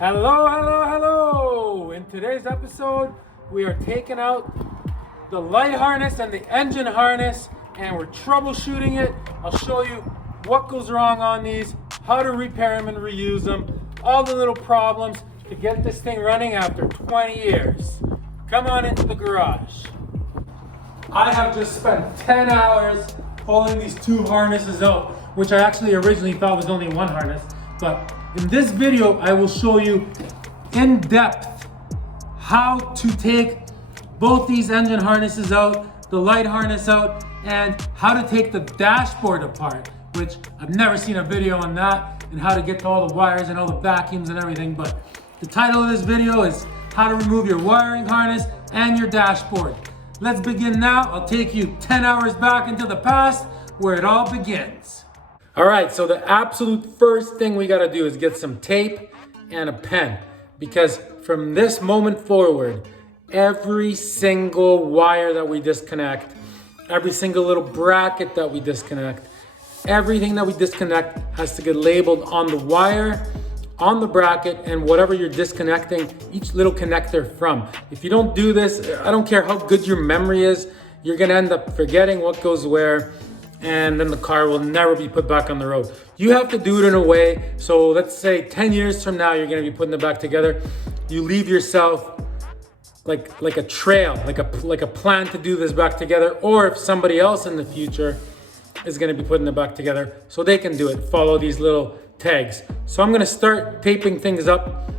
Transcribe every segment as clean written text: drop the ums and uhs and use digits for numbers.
Hello, hello, hello! In today's episode, we are taking out the light harness and the engine harness and we're troubleshooting it. I'll show you what goes wrong on these, how to repair them and reuse them, all the little problems to get this thing running after 20 years. Come on into the garage. I have just spent 10 hours pulling these two harnesses out, which I actually originally thought was only one harness, but in this video, I will show you in depth how to take both these engine harnesses out, the light harness out, and how to take the dashboard apart, which I've never seen a video on that, and how to get to all the wires and all the vacuums and everything. But the title of this video is how to remove your wiring harness and your dashboard. Let's begin now. I'll take you 10 hours back into the past where it all begins. All right, so the absolute first thing we gotta do is get some tape and a pen, because from this moment forward, every single wire that we disconnect, every single little bracket that we disconnect, everything that we disconnect has to get labeled on the wire, on the bracket, and whatever you're disconnecting each little connector from. If you don't do this, I don't care how good your memory is, you're gonna end up forgetting what goes where, and then the car will never be put back on the road. You have to do it in a way, so let's say 10 years from now, you're gonna be putting it back together. You leave yourself like a trail, like a plan to do this back together, or if somebody else in the future is gonna be putting it back together, so they can do it, follow these little tags. So I'm gonna start taping things up,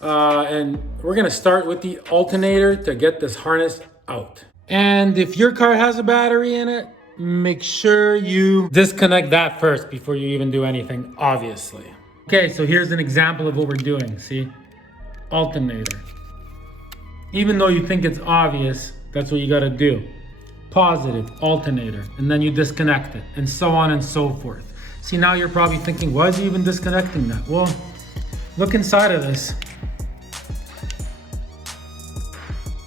and we're gonna start with the alternator to get this harness out. And if your car has a battery in it, make sure you disconnect that first before you even do anything, obviously. Okay, so here's an example of what we're doing, see? Alternator. Even though you think it's obvious, that's what you gotta do. Positive, alternator, and then you disconnect it, and so on and so forth. See, now you're probably thinking, why is he even disconnecting that? Well, look inside of this.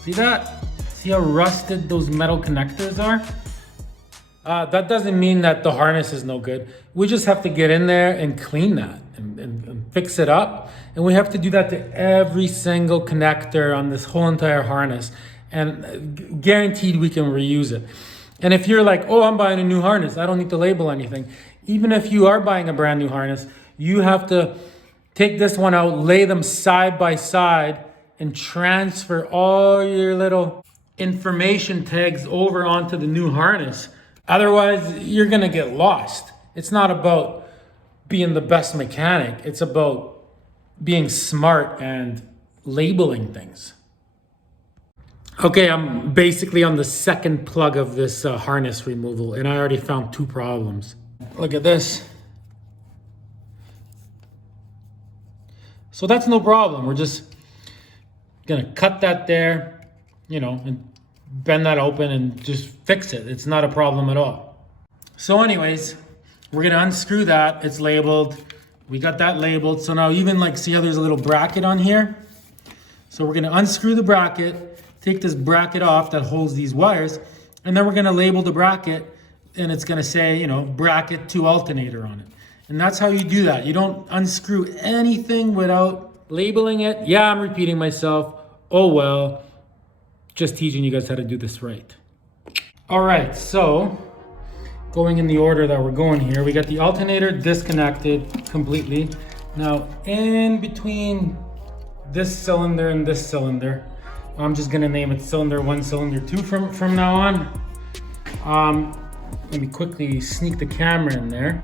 See that? See how rusted those metal connectors are? That doesn't mean that the harness is no good. We just have to get in there and clean that and fix it up. And we have to do that to every single connector on this whole entire harness. And guaranteed we can reuse it. And if you're like, oh, I'm buying a new harness, I don't need to label anything. Even if you are buying a brand new harness, you have to take this one out, lay them side by side, and transfer all your little information tags over onto the new harness. Otherwise, you're gonna get lost. It's not about being the best mechanic. It's about being smart and labeling things. Okay, I'm basically on the second plug of this harness removal, and I already found two problems. Look at this. So that's no problem. We're just gonna cut that there, you know, and bend that open and just fix it. It's not a problem at all. So anyways, we're gonna unscrew that. It's labeled. We got that labeled. So now even like, see how there's a little bracket on here? So we're gonna unscrew the bracket, take this bracket off that holds these wires, and then we're gonna label the bracket, and it's gonna say, you know, bracket to alternator on it. And that's how you do that. You don't unscrew anything without labeling it. Yeah, I'm repeating myself. Oh well. Just teaching you guys how to do this right. All right, so going in the order that we're going here, we got the alternator disconnected completely. Now in between this cylinder and this cylinder, I'm just gonna name it cylinder 1, cylinder 2 from now on. Let me quickly sneak the camera in there.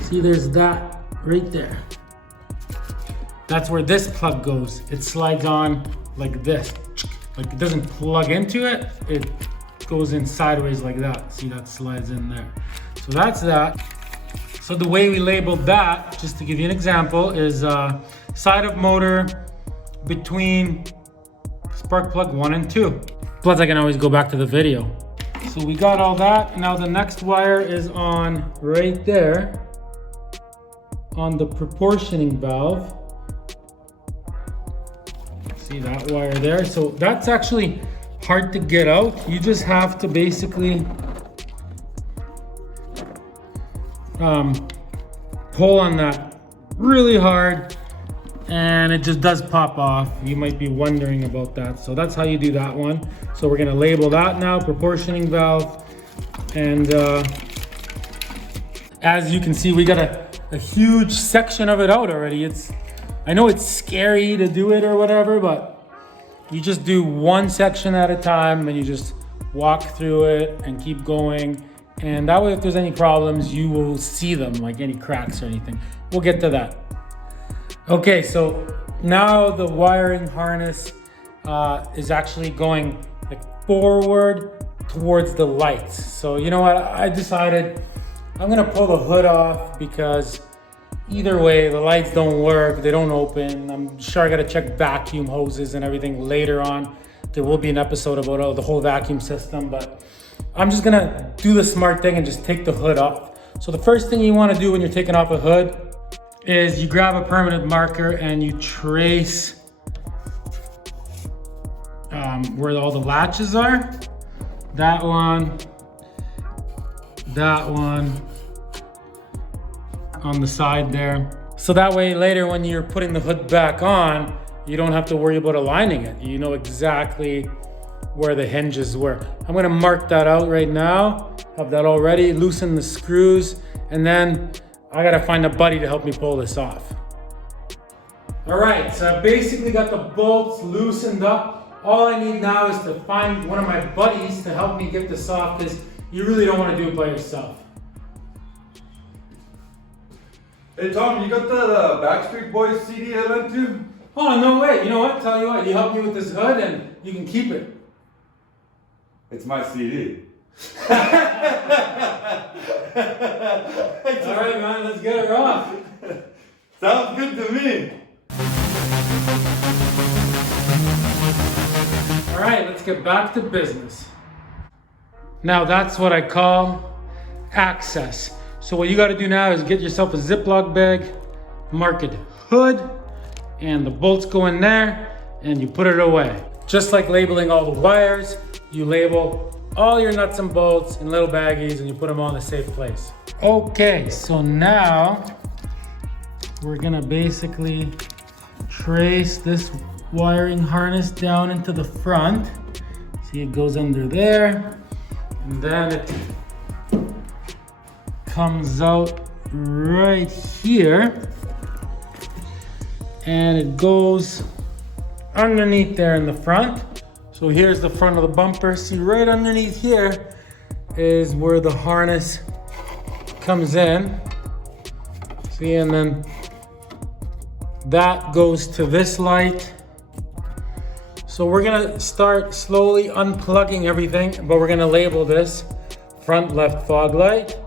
See, there's that right there. That's where this plug goes. It slides on like this. Like it doesn't plug into it, it goes in sideways like that. See, that slides in there. So that's that. So the way we labeled that, just to give you an example, is side of motor between spark plug 1 and 2. Plus I can always go back to the video. So we got all that. Now the next wire is on right there on the proportioning valve. See that wire there? So that's actually hard to get out. You just have to basically pull on that really hard and it just does pop off. You might be wondering about that. So that's how you do that one. So we're gonna label that now, proportioning valve. And as you can see, we got a huge section of it out already. I know it's scary to do it or whatever, but you just do one section at a time and you just walk through it and keep going. And that way, if there's any problems, you will see them, like any cracks or anything. We'll get to that. Okay, so now the wiring harness is actually going like forward towards the lights. So you know what, I decided I'm gonna pull the hood off because either way, the lights don't work, they don't open. I'm sure I gotta check vacuum hoses and everything later on. There will be an episode about the whole vacuum system, but I'm just gonna do the smart thing and just take the hood off. So the first thing you wanna do when you're taking off a hood is you grab a permanent marker and you trace where all the latches are. That one on the side there. So that way later when you're putting the hood back on, you don't have to worry about aligning it. You know exactly where the hinges were. I'm gonna mark that out right now, have that all ready, loosen the screws, and then I gotta find a buddy to help me pull this off. All right, so I basically got the bolts loosened up. All I need now is to find one of my buddies to help me get this off, because you really don't wanna do it by yourself. Hey Tom, you got that Backstreet Boys CD I lent you? Oh, no way, you know what? Tell you what, you help me with this hood and you can keep it. It's my CD. All right, man, let's get it off. Sounds good to me. All right, let's get back to business. Now that's what I call access. So what you got to do now is get yourself a Ziploc bag, mark it hood, and the bolts go in there, and you put it away. Just like labeling all the wires, you label all your nuts and bolts in little baggies and you put them all in a safe place. Okay, so now we're gonna basically trace this wiring harness down into the front. See, it goes under there, and then it comes out right here, and it goes underneath there in the front. So here's the front of the bumper. See, right underneath here is where the harness comes in. See, and then that goes to this light. So we're gonna start slowly unplugging everything, but we're gonna label this front left fog light,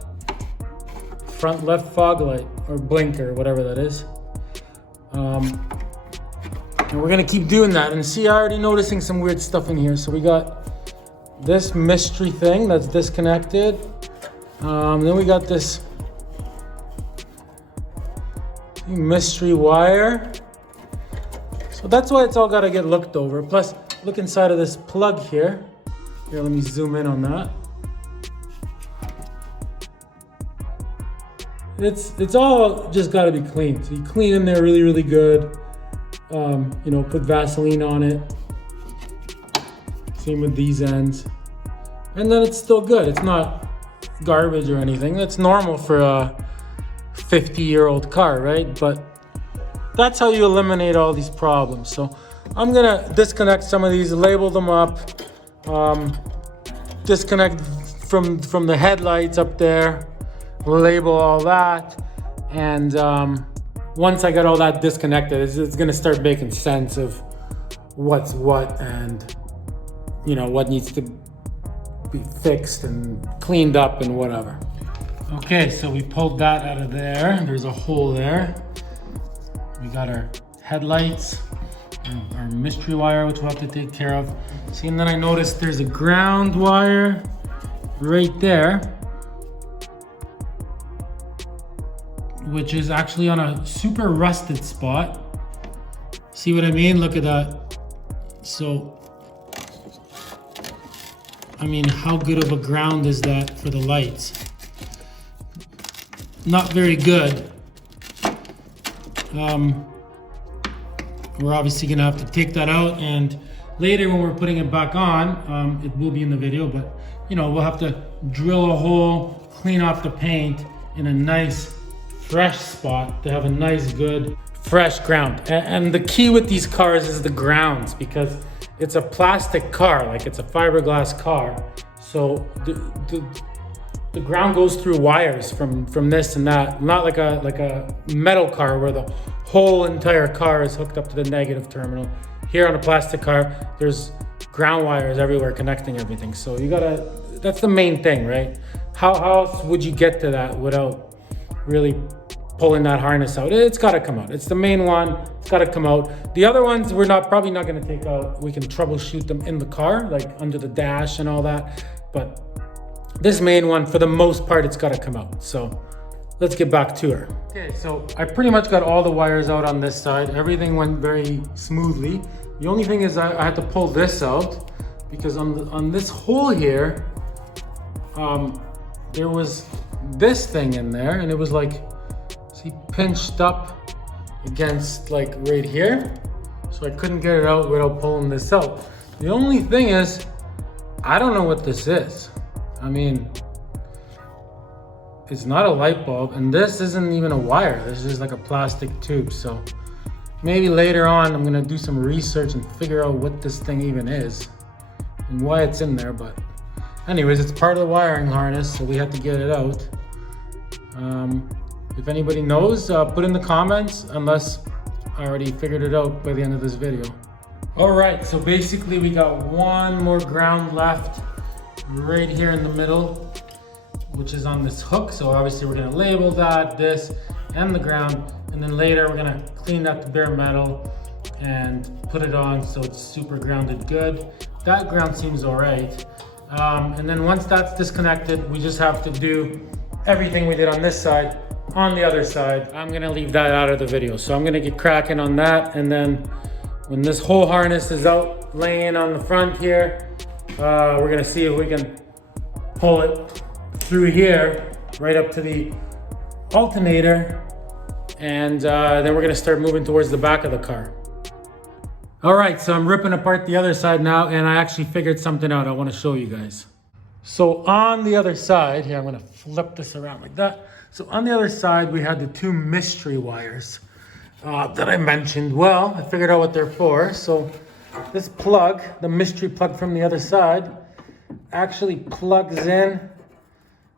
front left fog light, or blinker, whatever that is. And we're gonna keep doing that. And see, I'm already noticing some weird stuff in here. So we got this mystery thing that's disconnected. Then we got this mystery wire. So that's why it's all gotta get looked over. Plus, look inside of this plug here. Here, let me zoom in on that. It's all just gotta be cleaned. So you clean in there really, really good. You know, put Vaseline on it. Same with these ends. And then it's still good. It's not garbage or anything. That's normal for a 50-year-old car, right? But that's how you eliminate all these problems. So I'm gonna disconnect some of these, label them up, disconnect from the headlights up there, label all that, and once I got all that disconnected, it's gonna start making sense of what's what and, you know, what needs to be fixed and cleaned up and whatever. Okay, so we pulled that out of there. There's a hole there. We got our headlights, our mystery wire, which we'll have to take care of. See, and then I noticed there's a ground wire right there, which is actually on a super rusted spot. See what I mean? Look at that. So, I mean, how good of a ground is that for the lights? Not very good. We're obviously gonna have to take that out, and later when we're putting it back on, it will be in the video, but you know, we'll have to drill a hole, clean off the paint in a nice fresh spot to have a nice good fresh ground. And the key with these cars is the grounds, because it's a plastic car, like it's a fiberglass car. So the ground goes through wires from this and that, not like a metal car where the whole entire car is hooked up to the negative terminal. Here on a plastic car, there's ground wires everywhere connecting everything. So you gotta, that's the main thing, right? How else would you get to that without really pulling that harness out? It's gotta come out. It's the main one, it's gotta come out. The other ones we're probably not gonna take out. We can troubleshoot them in the car, like under the dash and all that. But this main one, for the most part, it's gotta come out. So let's get back to her. Okay, so I pretty much got all the wires out on this side. Everything went very smoothly. The only thing is I had to pull this out because on this hole here, there was this thing in there, and it was like, see, pinched up against like right here. So I couldn't get it out without pulling this out. The only thing is, I don't know what this is. I mean, it's not a light bulb, and this isn't even a wire. This is like a plastic tube. So maybe later on, I'm gonna do some research and figure out what this thing even is and why it's in there. But anyways, it's part of the wiring harness, so we have to get it out. If anybody knows, put in the comments, unless I already figured it out by the end of this video. All right, so basically we got one more ground left right here in the middle, which is on this hook. So obviously we're gonna label that, this, and the ground, and then later we're gonna clean that to bare metal and put it on so it's super grounded good. That ground seems all right. And then once that's disconnected, we just have to do everything we did on this side on the other side. I'm gonna leave that out of the video. So I'm gonna get cracking on that, and then when this whole harness is out laying on the front here, we're gonna see if we can pull it through here right up to the alternator, and then we're gonna start moving towards the back of the car. All right, so I'm ripping apart the other side now, and I actually figured something out I wanna show you guys. So on the other side, here I'm gonna flip this around like that. So on the other side, we had the two mystery wires that I mentioned. Well, I figured out what they're for. So this plug, the mystery plug from the other side, actually plugs in.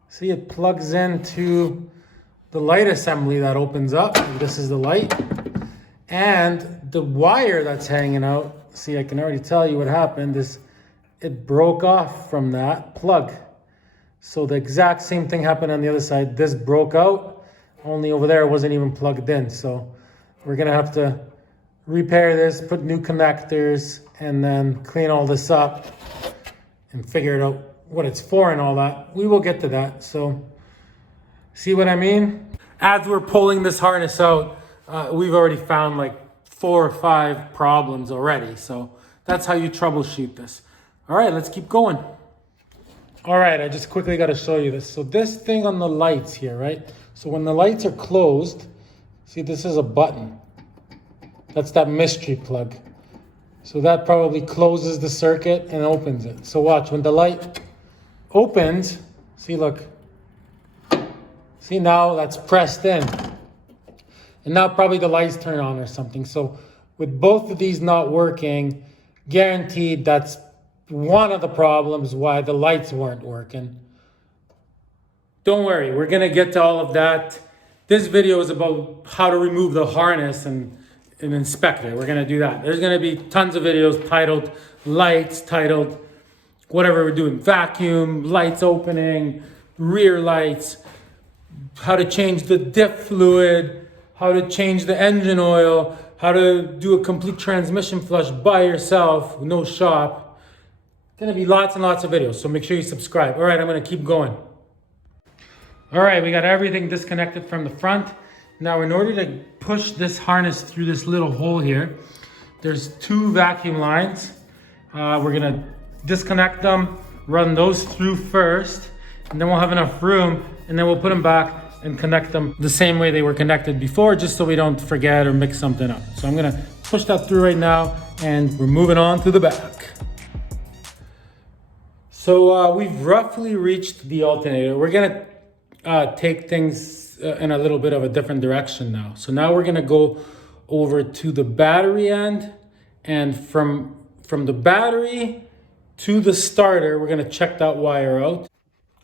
See, it plugs into the light assembly that opens up. This is the light. And the wire that's hanging out, see, I can already tell you what happened, is it broke off from that plug. So the exact same thing happened on the other side. This broke out, only over there it wasn't even plugged in. So we're gonna have to repair this, put new connectors, and then clean all this up and figure it out what it's for and all that. We will get to that. So see what I mean? As we're pulling this harness out, we've already found like 4 or 5 problems already. So that's how you troubleshoot this. All right, let's keep going. All right, I just quickly got to show you this. So this thing on the lights here, right? So when the lights are closed, see, this is a button. That's that mystery plug. So that probably closes the circuit and opens it. So watch, when the light opens, see, look. See, now that's pressed in. And now probably the lights turn on or something. So with both of these not working, guaranteed that's one of the problems why the lights weren't working. Don't worry, we're gonna get to all of that. This video is about how to remove the harness and inspect it. We're gonna do that. There's gonna be tons of videos titled lights, titled whatever we're doing, vacuum, lights opening, rear lights, how to change the diff fluid, how to change the engine oil, how to do a complete transmission flush by yourself, no shop. Gonna be lots and lots of videos, so make sure you subscribe. All right, I'm gonna keep going. All right, we got everything disconnected from the front. Now, in order to push this harness through this little hole here, there's 2 vacuum lines. We're gonna disconnect them, run those through first, and then we'll have enough room, and then we'll put them back and connect them the same way they were connected before, just so we don't forget or mix something up. So I'm gonna push that through right now, and we're moving on to the back. So we've roughly reached the alternator. We're gonna take things in a little bit of a different direction now. So now we're gonna go over to the battery end, and from the battery to the starter, we're gonna check that wire out.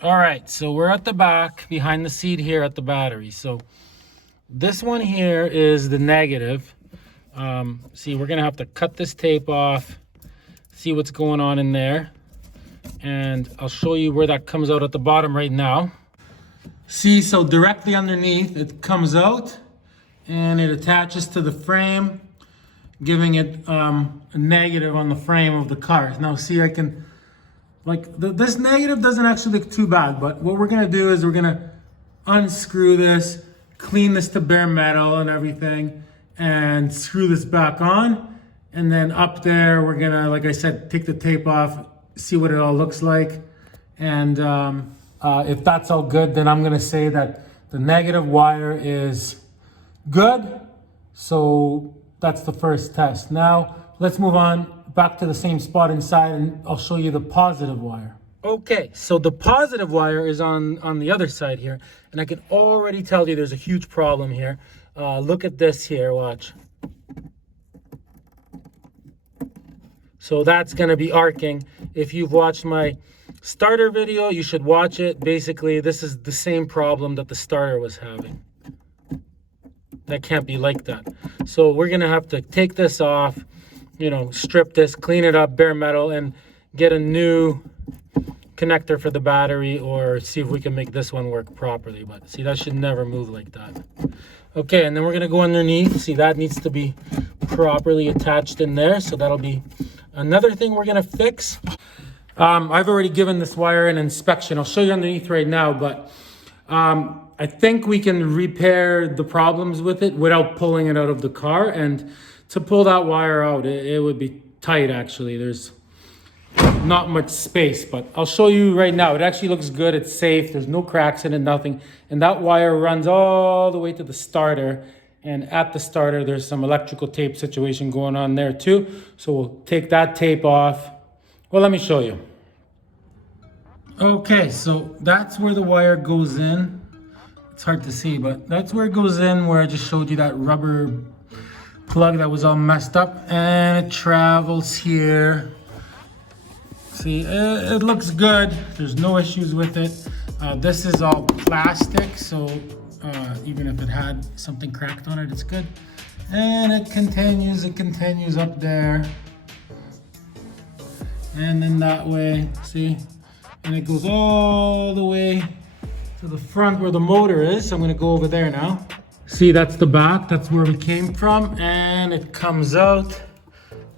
All right, so we're at the back behind the seat here at the battery. So this one here is the negative. See, we're gonna have to cut this tape off, see what's going on in there, and I'll show you where that comes out at the bottom right now. See, so directly underneath it comes out and it attaches to the frame, giving it a negative on the frame of the car. Now see, I can, like, this negative doesn't actually look too bad, but what we're gonna do is we're gonna unscrew this, clean this to bare metal and everything, and screw this back on. And then up there, we're gonna, like I said, take the tape off, see what it all looks like. And if that's all good, then I'm gonna say that the negative wire is good. So that's the first test. Now let's move on back to the same spot inside, and I'll show you the positive wire. Okay, so the positive wire is on the other side here, and I can already tell you there's a huge problem here. Look at this here, watch. So that's gonna be arcing. If you've watched my starter video, you should watch it. Basically, this is the same problem that the starter was having. That can't be like that. So we're gonna have to take this off, you know, strip this, clean it up, bare metal, and get a new connector for the battery, or see if we can make this one work properly. But see, that should never move like that. Okay, and then we're gonna go underneath. See, that needs to be properly attached in there. So that'll be another thing we're gonna fix. I've already given this wire an inspection. I'll show you underneath right now, but I think we can repair the problems with it without pulling it out of the car. And to pull that wire out, it would be tight actually. There's not much space, but I'll show you right now. It actually looks good, it's safe, there's no cracks in it, nothing. And that wire runs all the way to the starter. And at the starter, there's some electrical tape situation going on there too. So we'll take that tape off. Well, let me show you. Okay, so that's where the wire goes in. It's hard to see, but that's where it goes in, where I just showed you that rubber plug that was all messed up, and it travels here. See, it looks good. There's no issues with it. This is all plastic, so even if it had something cracked on it, it's good. And it continues up there. And then that way, see? And it goes all the way to the front where the motor is. So I'm gonna go over there now. See, that's the back, that's where we came from. And it comes out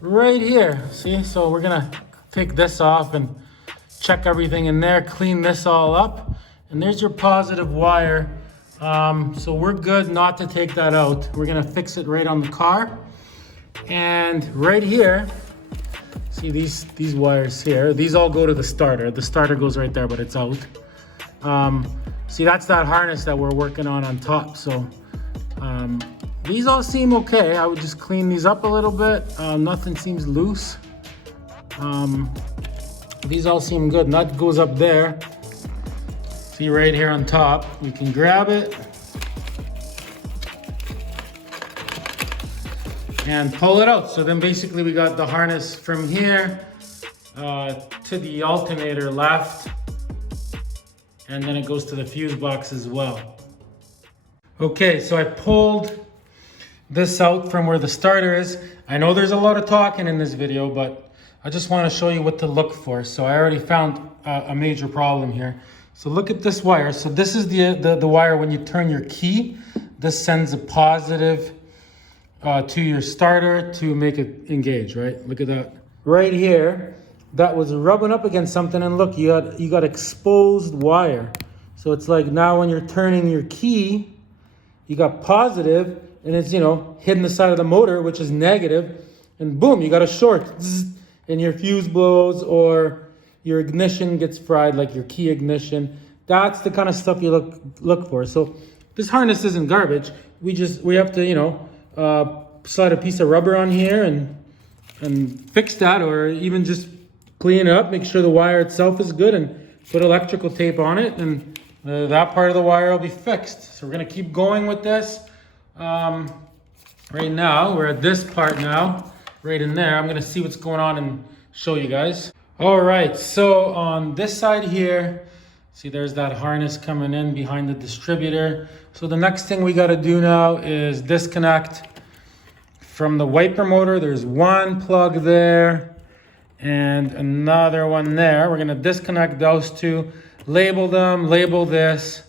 right here, see? So we're gonna take this off and check everything in there, clean this all up. And there's your positive wire. So we're good not to take that out. We're gonna fix it right on the car. And right here, see these wires here, these all go to the starter. The starter goes right there, but it's out. See, that's that harness that we're working on top. So these all seem okay. I would just clean these up a little bit. Nothing seems loose. These all seem good. Nut goes up there. See right here on top, we can grab it and pull it out. So then basically we got the harness from here to the alternator left, and then it goes to the fuse box as well. Okay, so I pulled this out from where the starter is. I know there's a lot of talking in this video, but I just want to show you what to look for. So I already found a major problem here. So look at this wire. So this is the wire when you turn your key. This sends a positive to your starter to make it engage, right? Look at that. Right here, that was rubbing up against something, and look, you got exposed wire. So it's like now when you're turning your key, you got positive, and it's, you know, hitting the side of the motor, which is negative, and boom, you got a short, and your fuse blows, or your ignition gets fried, like your key ignition. That's the kind of stuff you look for. So this harness isn't garbage. We have to, you know, slide a piece of rubber on here and fix that, or even just clean it up, make sure the wire itself is good, and put electrical tape on it, and that part of the wire will be fixed. So we're gonna keep going with this. Right now, we're at this part now, right in there. I'm gonna see what's going on and show you guys. All right, so on this side here, see there's that harness coming in behind the distributor. So the next thing we gotta do now is disconnect from the wiper motor. There's one plug there and another one there. We're gonna disconnect those two, label them, label this.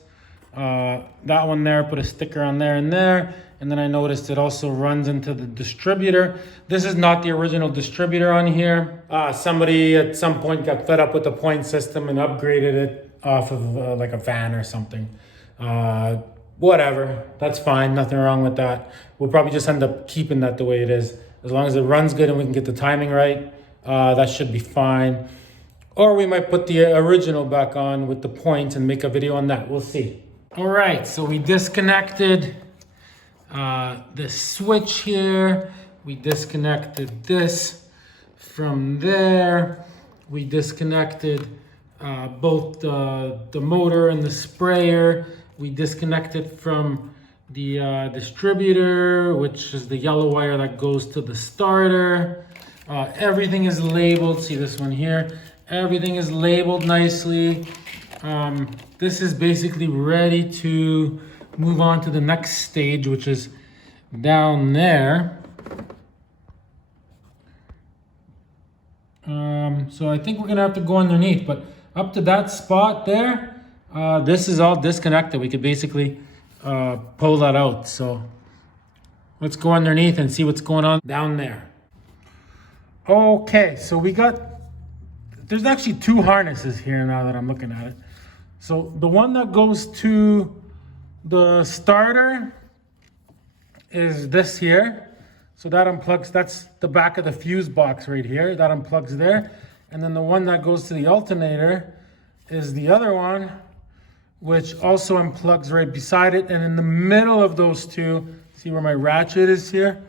That one there, put a sticker on there and there. And then I noticed it also runs into the distributor. This is not the original distributor on here. Somebody at some point got fed up with the point system and upgraded it off of like a van or something. Whatever, that's fine, nothing wrong with that. We'll probably just end up keeping that the way it is. As long as it runs good and we can get the timing right, that should be fine. Or we might put the original back on with the points and make a video on that, we'll see. All right, so we disconnected the switch here. We disconnected this from there. We disconnected both the motor and the sprayer. We disconnected from the distributor, which is the yellow wire that goes to the starter. Everything is labeled. See this one here? Everything is labeled nicely. This is basically ready to move on to the next stage, which is down there. So I think we're gonna have to go underneath, but up to that spot there, this is all disconnected. We could basically pull that out. So let's go underneath and see what's going on down there. Okay, so there's actually two harnesses here now that I'm looking at it. So the one that goes to the starter is this here. So that unplugs, that's the back of the fuse box right here. That unplugs there. And then the one that goes to the alternator is the other one, which also unplugs right beside it. And in the middle of those two, see where my ratchet is here?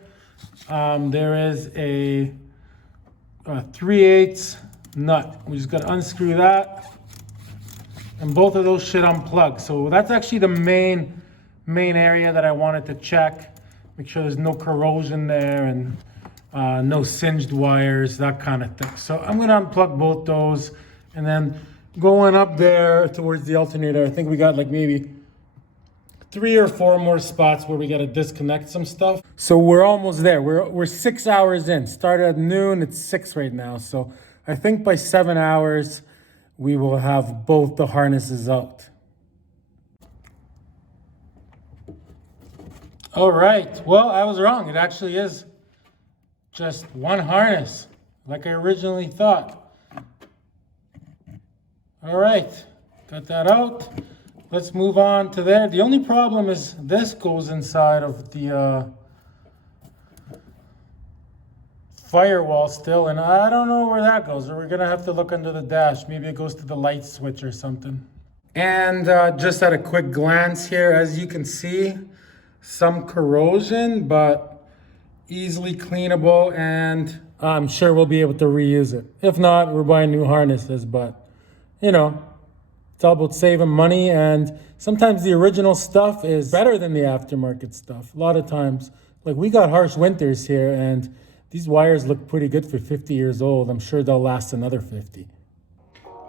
There is a 3/8 nut. We just got to unscrew that. And both of those should unplug. So that's actually the main area that I wanted to check. Make sure there's no corrosion there and no singed wires, that kind of thing. So I'm gonna unplug both those, and then going up there towards the alternator, I think we got like maybe 3 or 4 more spots where we gotta disconnect some stuff. So we're almost there. We're 6 hours in. Started at noon, it's 6 right now. So I think by 7 hours, we will have both the harnesses out. All right, well, I was wrong. It actually is just one harness, like I originally thought. All right, got that out. Let's move on to there. The only problem is this goes inside of the firewall still, and I don't know where that goes. We're gonna have to look under the dash. Maybe it goes to the light switch or something. And just at a quick glance here, as you can see, some corrosion, but easily cleanable, and I'm sure we'll be able to reuse it. If not, we're buying new harnesses, but you know, it's all about saving money, and sometimes the original stuff is better than the aftermarket stuff. A lot of times, like we got harsh winters here, and these wires look pretty good for 50 years old. I'm sure they'll last another 50.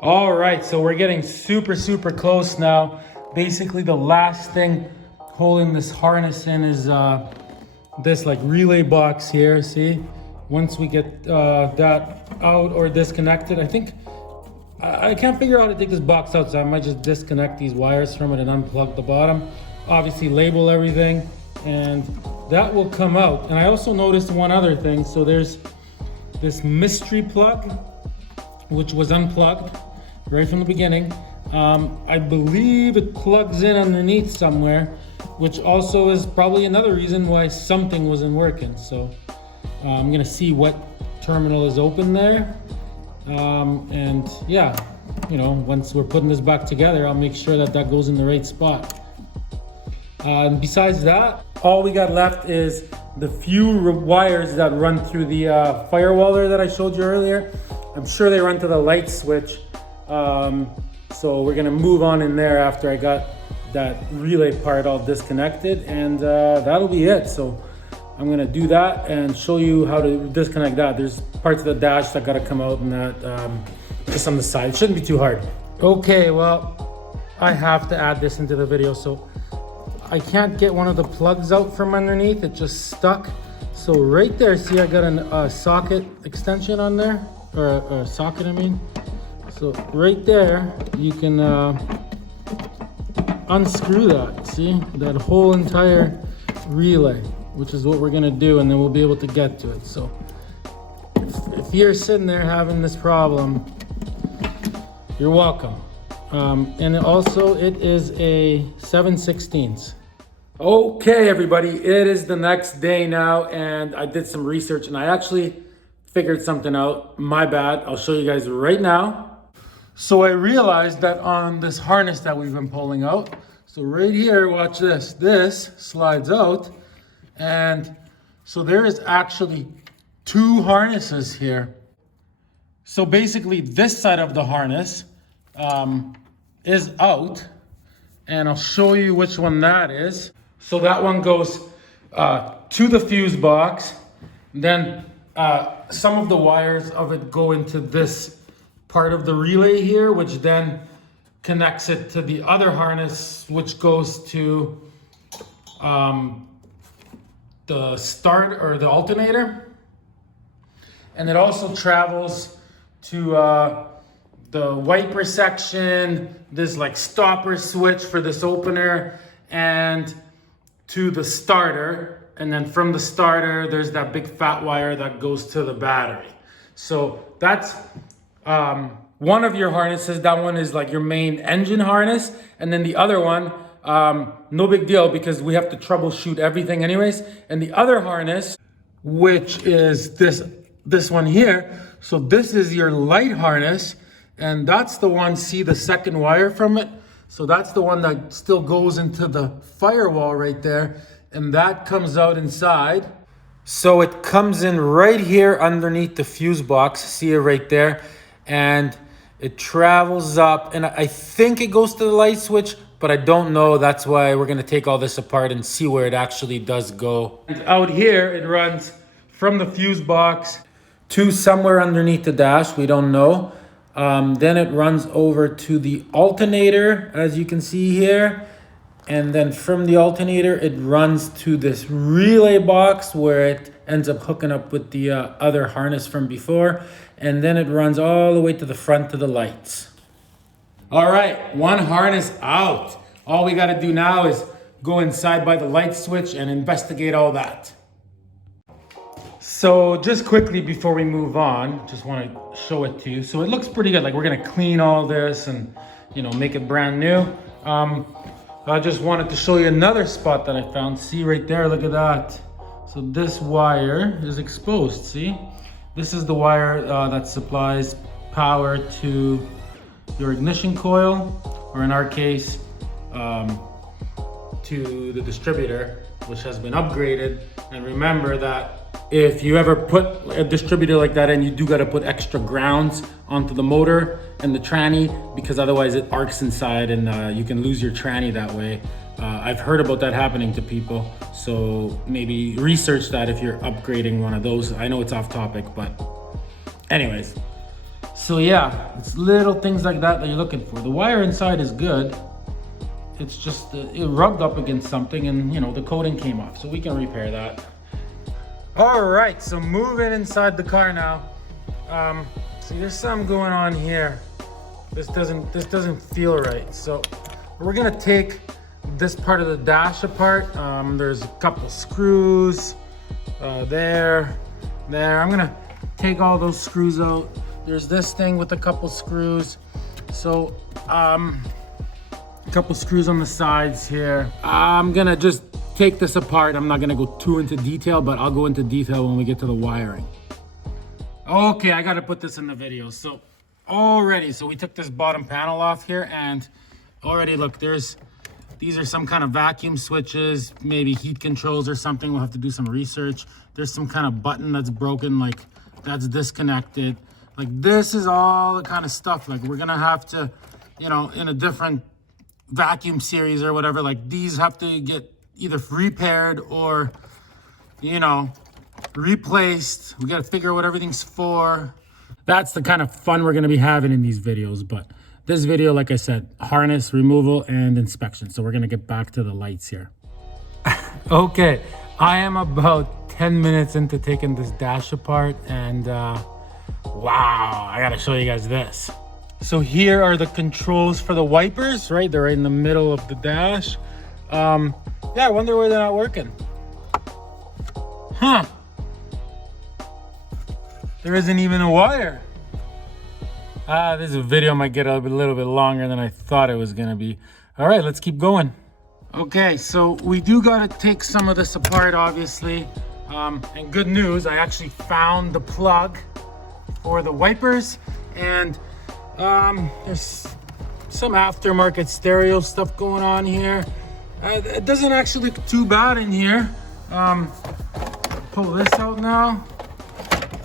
All right, so we're getting super close now. Basically, the last thing holding this harness in is this like relay box here, see? Once we get that out or disconnected, I think, I can't figure out how to take this box out, so I might just disconnect these wires from it and unplug the bottom. Obviously label everything, and that will come out. And I also noticed one other thing. So there's this mystery plug, which was unplugged right from the beginning. I believe it plugs in underneath somewhere, which also is probably another reason why something wasn't working. So I'm gonna see what terminal is open there. And yeah, you know, once we're putting this back together, I'll make sure that that goes in the right spot. And besides that, all we got left is the few wires that run through the firewall there that I showed you earlier. I'm sure they run to the light switch. So we're gonna move on in there after I got that relay part all disconnected, and that'll be it. So I'm gonna do that and show you how to disconnect that. There's parts of the dash that gotta come out, and that just on the side. It shouldn't be too hard. Okay, well, I have to add this into the video. So I can't get one of the plugs out from underneath. It just stuck. So right there, see, I got a socket extension on there, or a socket, I mean. So right there, you can unscrew that, see? That whole entire relay, which is what we're gonna do, and then we'll be able to get to it. So if you're sitting there having this problem, you're welcome. And also it is a 7/16. Okay, everybody, it is the next day now, and I did some research and I actually figured something out. My bad, I'll show you guys right now. So I realized that on this harness that we've been pulling out, so right here, watch this, this slides out, and so there is actually two harnesses here. So basically this side of the harness is out, and I'll show you which one that is. So that one goes to the fuse box, then some of the wires of it go into this part of the relay here, which then connects it to the other harness, which goes to the start or the alternator. And it also travels to the wiper section, this like stopper switch for this opener, and to the starter. And then from the starter, there's that big fat wire that goes to the battery. So that's one of your harnesses. That one is like your main engine harness. And then the other one, no big deal because we have to troubleshoot everything anyways. And the other harness, which is this one here. So this is your light harness, and that's the one, see the second wire from it? So that's the one that still goes into the firewall right there, and that comes out inside. So it comes in right here underneath the fuse box, see it right there, and it travels up, and I think it goes to the light switch, but I don't know. That's why we're gonna take all this apart and see where it actually does go. And out here, it runs from the fuse box to somewhere underneath the dash, we don't know. Then it runs over to the alternator, as you can see here. And then from the alternator, it runs to this relay box where it ends up hooking up with the other harness from before. And then it runs all the way to the front of the lights. All right, one harness out. All we gotta do now is go inside by the light switch and investigate all that. So just quickly before we move on, just want to show it to you. So it looks pretty good. Like we're gonna clean all this and, you know, make it brand new. I just wanted to show you another spot that I found. See right there, look at that. So this wire is exposed, see? This is the wire that supplies power to your ignition coil, or in our case, to the distributor, which has been upgraded. And remember that if you ever put a distributor like that in, you do gotta put extra grounds onto the motor and the tranny, because otherwise it arcs inside and you can lose your tranny that way. I've heard about that happening to people, so maybe research that if you're upgrading one of those. I know it's off topic, but anyways. So yeah, it's little things like that you're looking for. The wire inside is good. It's just, it rubbed up against something and, you know, the coating came off, so we can repair that. All right, so moving inside the car now. See, there's something going on here. This doesn't feel right. So we're gonna take this part of the dash apart. There's a couple screws there. I'm gonna take all those screws out. There's this thing with a couple screws. So a couple screws on the sides here. I'm gonna just take this apart. I'm not gonna go too into detail, but I'll go into detail when we get to the wiring. Okay, I gotta put this in the video. So already, so we took this bottom panel off here, and already look, these are some kind of vacuum switches, maybe heat controls or something. We'll have to do some research. There's some kind of button that's broken, like that's disconnected. Like this is all the kind of stuff, like we're gonna have to, you know, in a different vacuum series or whatever, like these have to get either repaired or, you know, replaced. We gotta figure out what everything's for. That's the kind of fun we're gonna be having in these videos. But this video, like I said, harness removal and inspection. So we're gonna get back to the lights here. Okay, I am about 10 minutes into taking this dash apart, and wow, I gotta show you guys this. So here are the controls for the wipers, right? They're right in the middle of the dash. Yeah, I wonder why they're not working. Huh. There isn't even a wire. This video might get a little bit longer than I thought it was gonna be. All right, let's keep going. Okay, so we do gotta take some of this apart, obviously. And good news, I actually found the plug for the wipers, and there's some aftermarket stereo stuff going on here. It doesn't actually look too bad in here. Pull this out now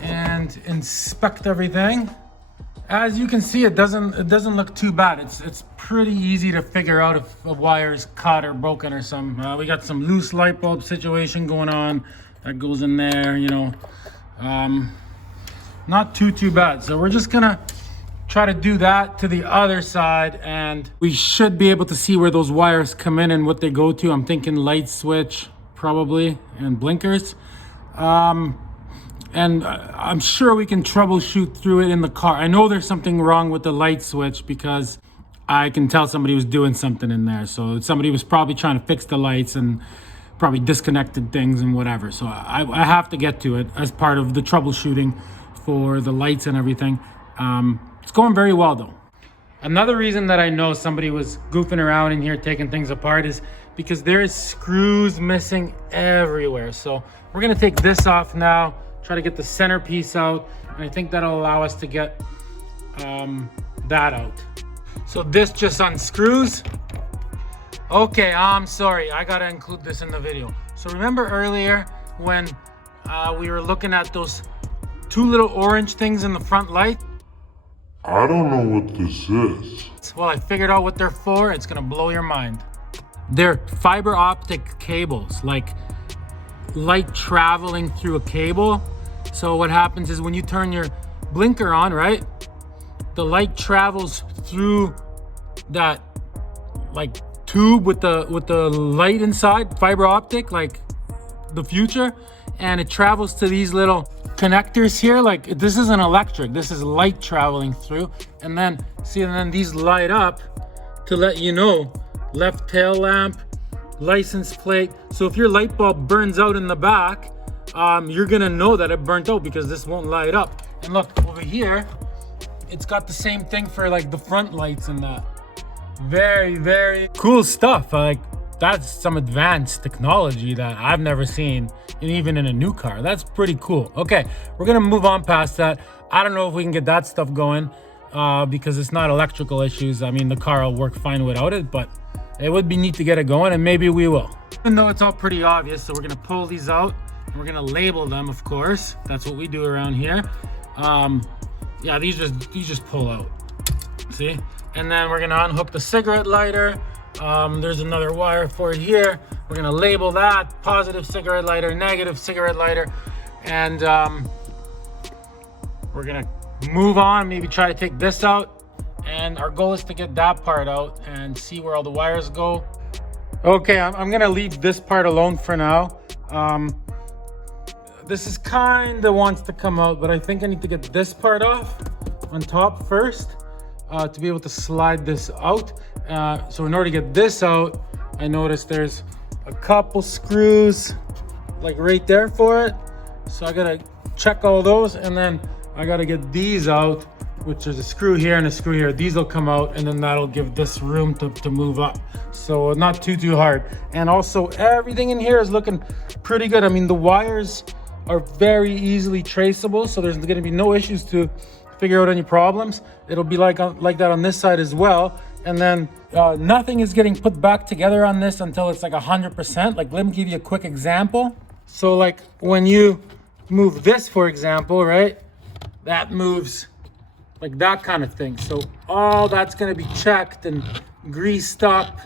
and inspect everything. As you can see, it doesn't look too bad. It's pretty easy to figure out if a wire is cut or broken or something. We got some loose light bulb situation going on that goes in there, you know. Not too bad. So we're just gonna try to do that to the other side, and we should be able to see where those wires come in and what they go to. I'm thinking light switch probably and blinkers. And I'm sure we can troubleshoot through it in the car. I know there's something wrong with the light switch because I can tell somebody was doing something in there. So somebody was probably trying to fix the lights and probably disconnected things and whatever. So I have to get to it as part of the troubleshooting for the lights and everything. It's going very well though. Another reason that I know somebody was goofing around in here taking things apart is because there's screws missing everywhere. So we're gonna take this off now, try to get the centerpiece out, and I think that'll allow us to get that out. So this just unscrews. Okay, I'm sorry, I gotta include this in the video. So remember earlier when we were looking at those two little orange things in the front light? I don't know what this is. Well, I figured out what they're for. It's gonna blow your mind. They're fiber optic cables, like light traveling through a cable. So what happens is when you turn your blinker on, right? The light travels through that like tube with the light inside, fiber optic, like the future, and it travels to these little connectors here. Like this isn't electric, this is light traveling through, and then see, and then these light up to let you know left tail lamp, license plate. So if your light bulb burns out in the back, you're gonna know that it burnt out because this won't light up. And look over here, it's got the same thing for like the front lights and that. Very cool stuff. Like that's some advanced technology that I've never seen, and even in a new car. That's pretty cool. Okay, we're gonna move on past that. I don't know if we can get that stuff going because it's not electrical issues. I mean, the car will work fine without it, but it would be neat to get it going, and maybe we will. Even though it's all pretty obvious, so we're gonna pull these out. We're gonna label them, of course. That's what we do around here. Yeah, these just pull out. See? And then we're gonna unhook the cigarette lighter. There's another wire for it here. We're gonna label that positive cigarette lighter, negative cigarette lighter, and we're gonna move on. Maybe try to take this out. And our goal is to get that part out and see where all the wires go. Okay, I'm gonna leave this part alone for now. This is kinda wants to come out, but I think I need to get this part off on top first to be able to slide this out. So in order to get this out, I noticed there's a couple screws like right there for it. So I gotta check all those, and then I gotta get these out, which is a screw here and a screw here. These will come out, and then that'll give this room to move up. So not too hard. And also everything in here is looking pretty good. I mean, the wires are very easily traceable, so there's gonna be no issues to figure out any problems. It'll be like that on this side as well. And then nothing is getting put back together on this until it's like 100%. Like, let me give you a quick example. So like when you move this, for example, right? That moves like that kind of thing. So all that's gonna be checked and greased up,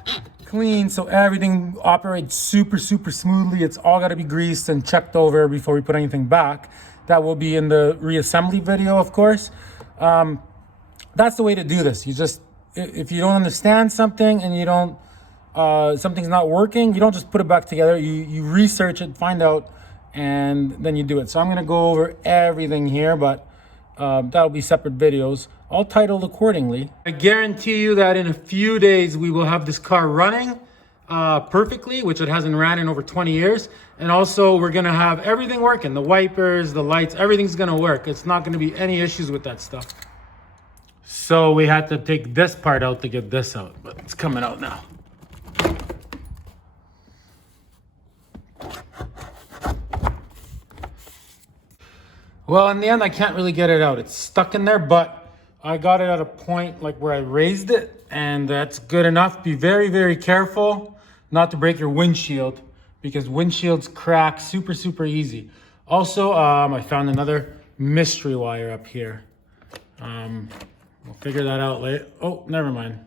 clean, so everything operates super smoothly. It's all gotta be greased and checked over before we put anything back. That will be in the reassembly video, of course. That's the way to do this. You just, if you don't understand something and you don't, something's not working, you don't just put it back together. You research it, find out, and then you do it. So I'm gonna go over everything here, but that'll be separate videos, all titled accordingly. I guarantee you that in a few days we will have this car running perfectly, which it hasn't ran in over 20 years. And also we're gonna have everything working, the wipers, the lights, everything's gonna work. It's not gonna be any issues with that stuff. So we had to take this part out to get this out, but it's coming out now. Well, in the end, I can't really get it out. It's stuck in there, but I got it at a point like where I raised it, and that's good enough. Be very careful not to break your windshield, because windshields crack super easy. Also, I found another mystery wire up here. We'll figure that out later. Oh, never mind.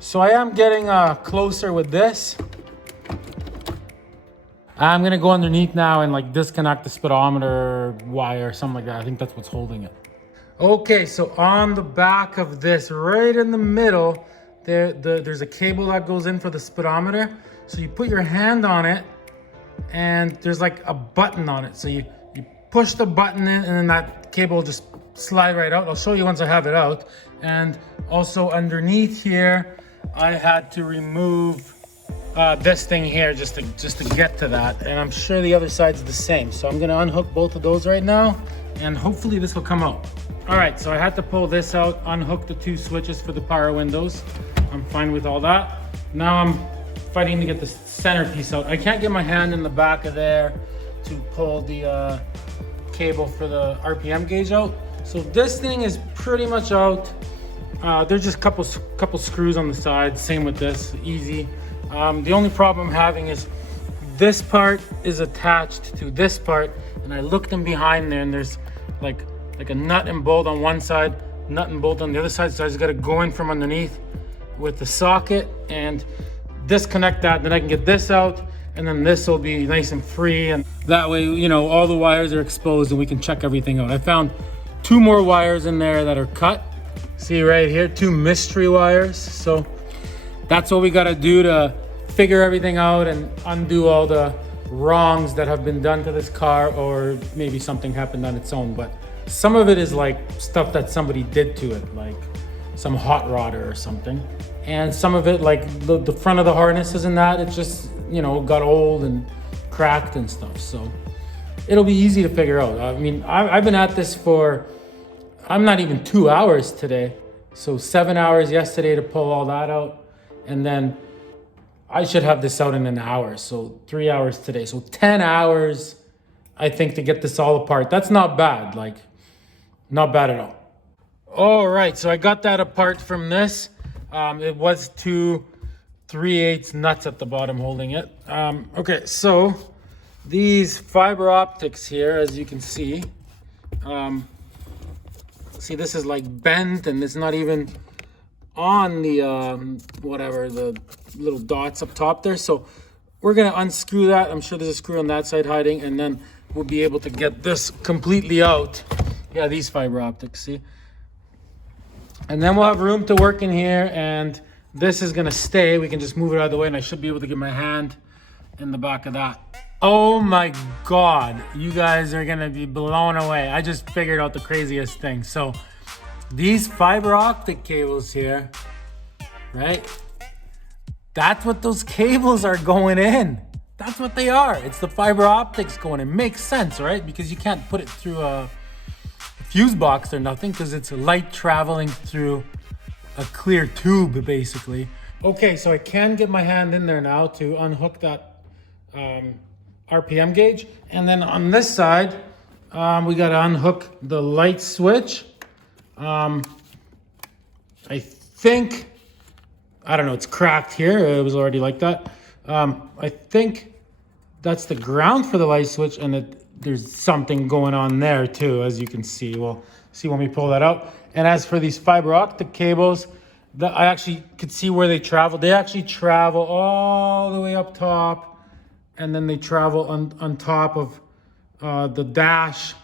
So I am getting closer with this. I'm gonna go underneath now and like disconnect the speedometer wire or something like that. I think that's what's holding it. Okay, so on the back of this, right in the middle, there's a cable that goes in for the speedometer. So you put your hand on it and there's like a button on it. So you push the button in and then that cable will just slide right out. I'll show you once I have it out. And also underneath here, I had to remove this thing here just to get to that, and I'm sure the other side's the same. So I'm gonna unhook both of those right now, and hopefully this will come out. All right, so I had to pull this out, unhook the two switches for the power windows. I'm fine with all that. Now I'm fighting to get the centerpiece out. I can't get my hand in the back of there to pull the cable for the RPM gauge out. So this thing is pretty much out. There's just couple screws on the side. Same with this, easy. The only problem I'm having is this part is attached to this part, and I looked in behind there and there's like a nut and bolt on one side, nut and bolt on the other side. So I just gotta go in from underneath with the socket and disconnect that. Then I can get this out, and then this will be nice and free. And that way, you know, all the wires are exposed and we can check everything out. I found 2 more wires in there that are cut. See right here, 2 mystery wires. So that's what we gotta do to figure everything out and undo all the wrongs that have been done to this car, or maybe something happened on its own. But some of it is like stuff that somebody did to it, like some hot rodder or something. And some of it, like the front of the harnesses and that, it just, you know, got old and cracked and stuff. So it'll be easy to figure out. I mean, I've been at this for, I'm not even 2 hours today. So 7 hours yesterday to pull all that out. And then I should have this out in an hour. So 3 hours today. So 10 hours, I think, to get this all apart. That's not bad, like not bad at all. All right, so I got that apart from this. It was 2 3/8 nuts at the bottom holding it. Okay, so these fiber optics here, as you can see, see, this is like bent and it's not even on the whatever, the little dots up top there. So we're gonna unscrew that. I'm sure there's a screw on that side hiding, and then we'll be able to get this completely out. Yeah, these fiber optics, see? And then we'll have room to work in here, and this is gonna stay. We can just move it out of the way, and I should be able to get my hand in the back of that. Oh my God, you guys are gonna be blown away. I just figured out the craziest thing. So these fiber optic cables here, right? That's what those cables are going in. That's what they are. It's the fiber optics going in. Makes sense, right? Because you can't put it through a fuse box or nothing, because it's light traveling through a clear tube, basically. Okay, so I can get my hand in there now to unhook that RPM gauge. And then on this side, we gotta unhook the light switch. I think, I don't know, it's cracked here. It was already like that. I think that's the ground for the light switch, and there's something going on there too, as you can see. We'll see when we pull that out. And as for these fiber optic cables, I actually could see where they travel. They actually travel all the way up top, and then they travel on top of the dash,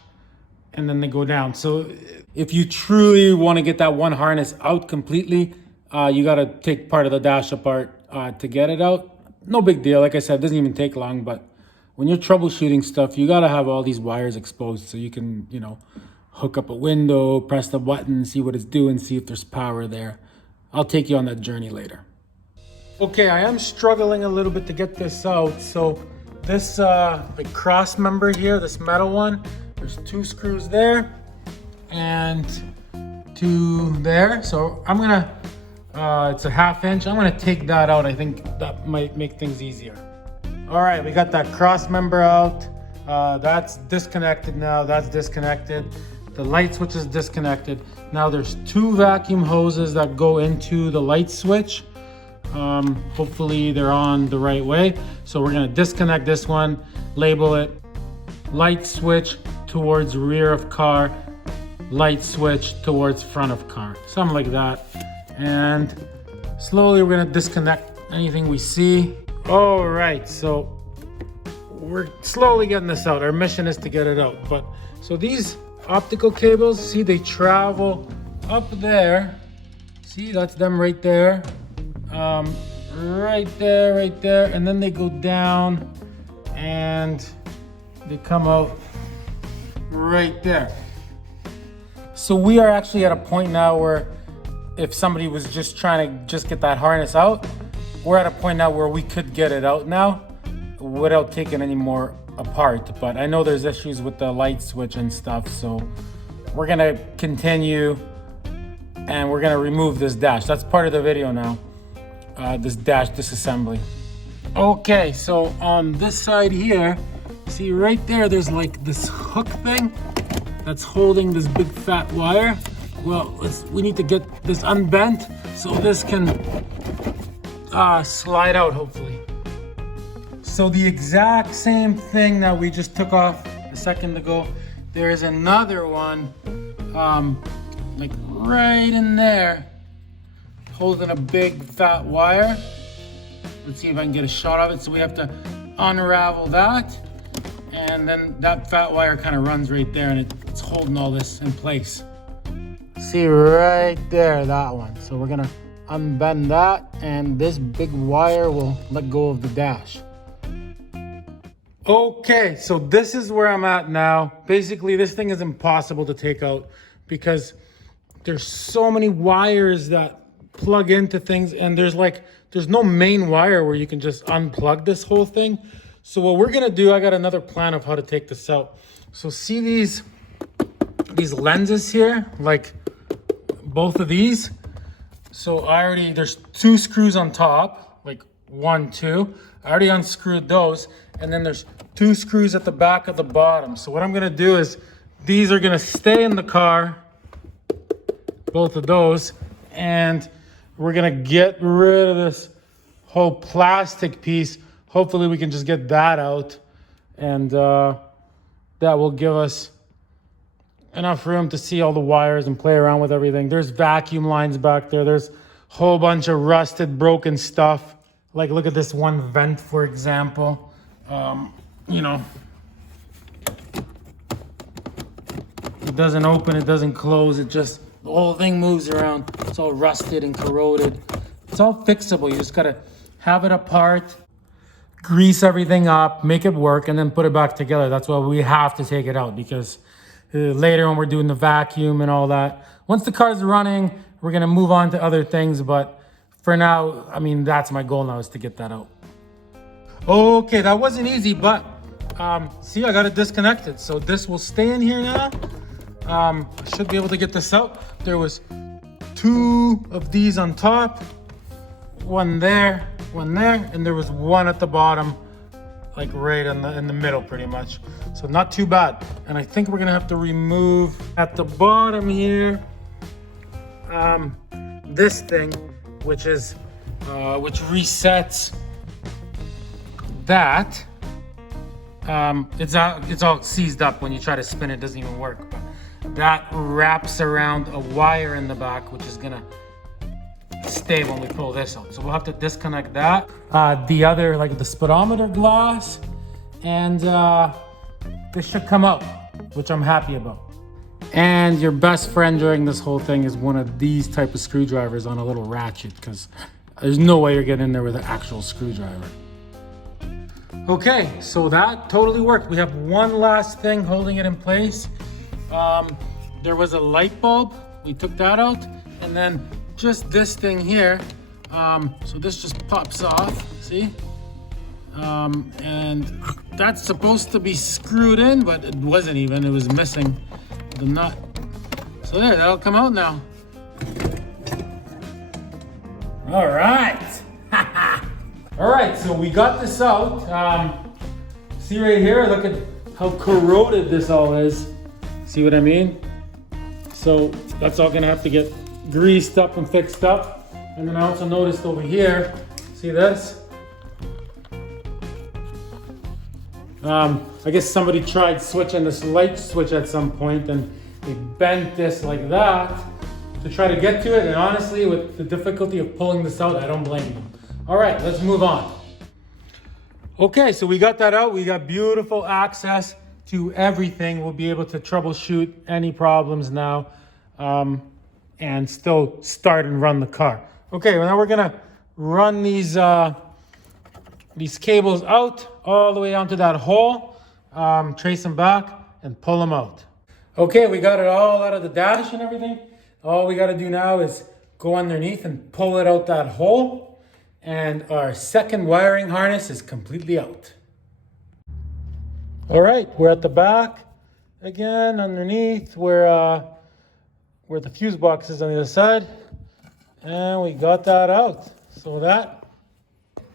and then they go down. So if you truly want to get that one harness out completely, you got to take part of the dash apart to get it out. No big deal. Like I said, it doesn't even take long, but when you're troubleshooting stuff, you got to have all these wires exposed so you can, you know, hook up a window, press the button, see what it's doing, see if there's power there. I'll take you on that journey later. Okay, I am struggling a little bit to get this out. So this like cross member here, this metal one, there's 2 screws there and 2 there. So I'm gonna, it's a 1/2 inch. I'm gonna take that out. I think that might make things easier. All right, we got that cross member out. That's disconnected now, that's disconnected. The light switch is disconnected. Now there's 2 vacuum hoses that go into the light switch. Hopefully they're on the right way. So we're gonna disconnect this one, label it light switch towards rear of car, light switch towards front of car, something like that. And slowly we're gonna disconnect anything we see. All right, so we're slowly getting this out. Our mission is to get it out. But so these optical cables, see, they travel up there. See, that's them right there. Right there, and then they go down and they come out right there. So we are actually at a point now where if somebody was just trying to get that harness out, we're at a point now where we could get it out now without taking any more apart. But I know there's issues with the light switch and stuff, so we're gonna continue and we're gonna remove this dash. That's part of the video now, this dash disassembly. Okay, so on this side here, see right there, there's like this hook thing that's holding this big fat wire. Well, we need to get this unbent so this can slide out, hopefully. So the exact same thing that we just took off a second ago, there is another one, like right in there, holding a big fat wire. Let's see if I can get a shot of it. So we have to unravel that, and then that fat wire kind of runs right there, and it's holding all this in place. See right there, that one. So we're gonna unbend that, and this big wire will let go of the dash. Okay, so this is where I'm at now. Basically, this thing is impossible to take out because there's so many wires that plug into things, and there's no main wire where you can just unplug this whole thing. So what we're gonna do, I got another plan of how to take this out. So see these lenses here, like both of these. So there's 2 screws on top, like 1, 2. I already unscrewed those, and then there's 2 screws at the back of the bottom. So what I'm gonna do is, these are gonna stay in the car, both of those, and we're gonna get rid of this whole plastic piece. Hopefully we can just get that out, and that will give us enough room to see all the wires and play around with everything. There's vacuum lines back there. There's a whole bunch of rusted, broken stuff. Like, look at this one vent, for example. You know, it doesn't open, it doesn't close, the whole thing moves around. It's all rusted and corroded. It's all fixable. You just gotta have it apart, grease everything up, make it work, and then put it back together. That's why we have to take it out, because later when we're doing the vacuum and all that, once the car's running, we're gonna move on to other things. But for now, I mean, that's my goal now, is to get that out. Okay, that wasn't easy, but see, I got it disconnected. So this will stay in here now. I should be able to get this out. There was 2 of these on top, 1 there, 1 there, and there was 1 at the bottom, like right in the middle pretty much. So not too bad. And I think we're gonna have to remove at the bottom here, this thing, which resets that. It's all seized up. When you try to spin it, doesn't even work. But that wraps around a wire in the back, which is gonna stay when we pull this out. So we'll have to disconnect that. The other, like the speedometer glass, and this should come out, which I'm happy about. And your best friend during this whole thing is one of these type of screwdrivers on a little ratchet, because there's no way you're getting in there with an actual screwdriver. Okay, so that totally worked. We have one last thing holding it in place. There was a light bulb. We took that out, and then just this thing here. So this just pops off, see? And that's supposed to be screwed in, but it wasn't even. It was missing the nut. So there, that'll come out now. All right. All right, so we got this out. See right here, look at how corroded this all is. See what I mean? So that's all gonna have to get greased up and fixed up. And then I also noticed over here, see this? I guess somebody tried switching this light switch at some point, and they bent this like that to try to get to it. And honestly, with the difficulty of pulling this out, I don't blame them. All right, let's move on. Okay, so we got that out. We got beautiful access to everything. We'll be able to troubleshoot any problems now, and still start and run the car. Okay, well now we're gonna run these cables out all the way onto that hole, trace them back, and pull them out. Okay, we got it all out of the dash and everything. All we gotta do now is go underneath and pull it out that hole. And our second wiring harness is completely out. All right, we're at the back again, underneath where the fuse box is on the other side. And we got that out. So that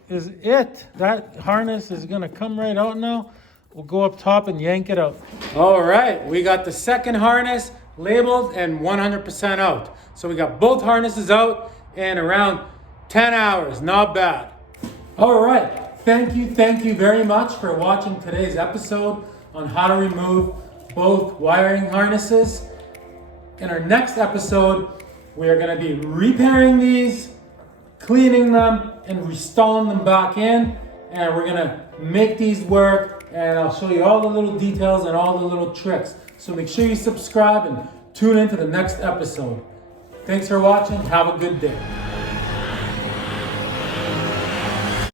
is it. That harness is gonna come right out now. We'll go up top and yank it out. All right, we got the second harness labeled and 100% out. So we got both harnesses out in around 10 hours, not bad. All right, thank you very much for watching today's episode on how to remove both wiring harnesses. In our next episode, we are gonna be repairing these, cleaning them, and reinstalling them back in. And we're gonna make these work, and I'll show you all the little details and all the little tricks. So make sure you subscribe and tune in to the next episode. Thanks for watching, have a good day.